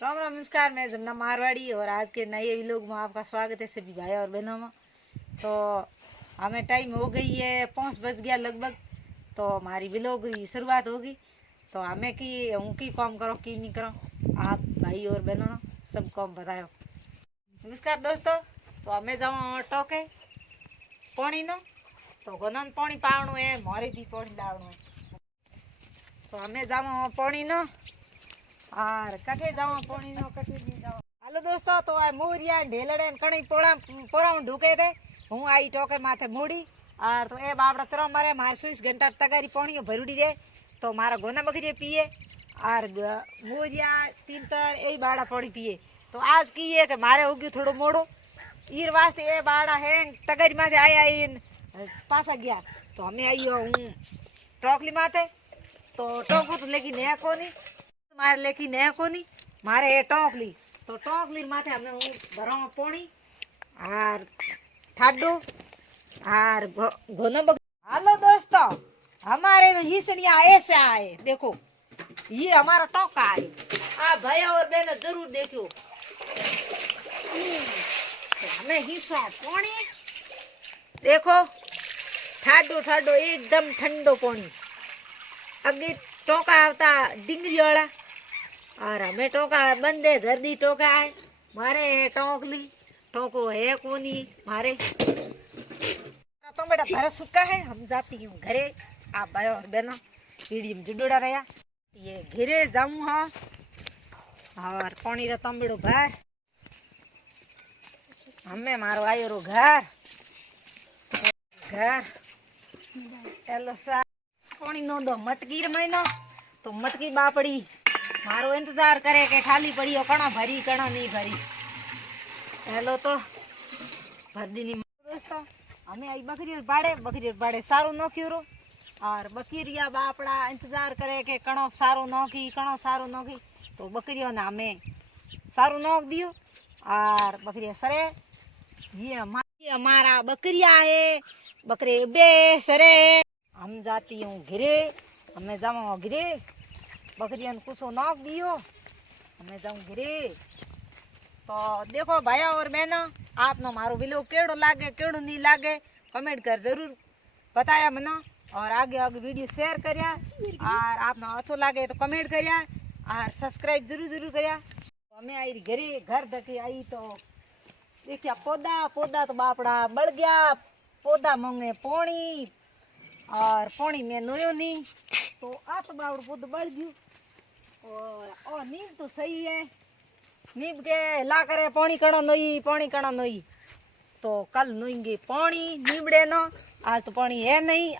राम राम नमस्कार। मैं जमुना मारवाड़ी और आज के नए व्लॉग में आपका स्वागत है सभी भाई और बहनों में। तो हमें टाइम हो गई है 5 बज गया लगभग। तो हमारी व्लॉग की शुरुआत होगी। तो हमें की हूँ की काम करो की नहीं करो आप भाई और बहनों सब काम बताओ। नमस्कार दोस्तों। तो हमें जाओ टोके पानी नो तो घना पानी पावणु है मोरे भी पानी लावणु है। तो हमें जाओ पानी नो और कटे जाओ पानी नो कटे नहीं जाओ। हेलो दोस्तों। तो आ मोरिया ढेलड़े कणी पोड़ा पोरा ढूके थे हूँ आई टोके माथे मूड़ी और तो ए बापड़ा तरह मारे मारे 20 घंटा तगारी पानी भरूडी रे। तो मारा गोना बकरी पिए और मोरिया तीन तर यही बाड़ा पानी पिए। तो आज की है कि मारे होगी थोड़ो मोड़ो ईर वास्ते ए बाड़ा है तगारी माथे आई आई पासा गया। तो हमें आई हूँ टोकली माथे। तो टोको तो लेकिन है कोनी मारे लेकिन है कोनी मारे है टोकली। तो टोकली माथे हमें हूँ भरो पानी और ठाडो और घोनो बग। हेलो दोस्तों। हमारे तो हिसड़िया ऐसे आए देखो ये हमारा टोका है। आप भैया और बहन जरूर देखो। तो हमें हिस्सा पानी देखो ठाडो ठाडो एकदम ठंडो पानी। अगे टोका आवता डिंगरी वाला और हमें टोका बंदे घर दी टोका है मारे है टोकली टोको है कोनी मारे। तो बेटा भरा सुखा है हम जाती हूँ घरे। आप भाई और बहना वीडियो में जुड़ोड़ा रहा ये घिरे जाऊँ हाँ और पानी रा तंबेड़ो भर हमें मारो आयो रो घर घर हेलो सर पानी नो दो मटकी रमाइनो। तो मटकी बापड़ी मारो इंतजार करे के खाली पड़ी हो कणा भरी कणा नहीं भरी। हेलो तो भरदी नहीं दोस्तों। हमें आई बकरी बाड़े सारो नोक्यो रो और बकरिया बापड़ा इंतजार करे के कणो सारो नोकी कणो सारो नोकी। तो बकरियों ने हमें सारो नोक दियो और बकरिया सरे ये हमारा बकरिया है बकरे बे सरे। हम जाती हूँ घिरे हमें जाओ घिरे बकरियां कुछो नोक दियो हमें जाऊँ घिरे। तो देखो भाइयों और बहनों आप नो मारो व्लॉग केड़ो लागे केड़ो नहीं लागे कमेंट कर जरूर बताया मना और आगे आगे वीडियो शेयर करिया और आप नो अच्छो लागे तो कमेंट करिया और सब्सक्राइब जरूर जरूर करिया। तो हमें आई घरे घर धके आई तो देखिया पौधा पौधा तो बापड़ा बढ़ गया पौधा मांगे पानी और पानी में नोयो नहीं। तो आ तो बावड़ पौधा बढ़ गयो और नींब तो सही है नींब के ला करे पानी कणा नोई। तो कल नोएंगे पानी नीबड़े नो आज तो पानी है नहीं।